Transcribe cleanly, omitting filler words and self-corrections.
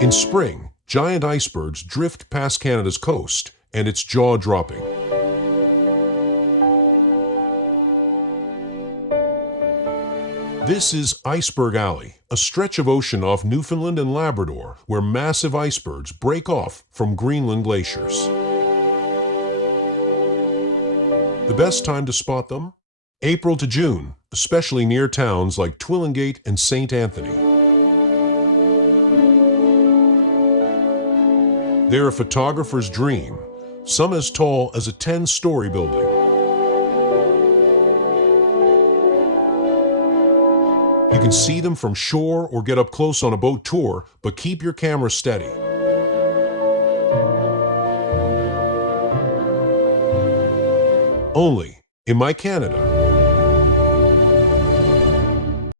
In spring, giant icebergs drift past Canada's coast, and it's jaw-dropping. This is Iceberg Alley, a stretch of ocean off Newfoundland and Labrador where massive icebergs break off from Greenland glaciers. The best time to spot them? April to June, especially near towns like Twillingate and St. Anthony. They're a photographer's dream, some as tall as a 10-story building. You can see them from shore or get up close on a boat tour, but keep your camera steady. Only in my Canada.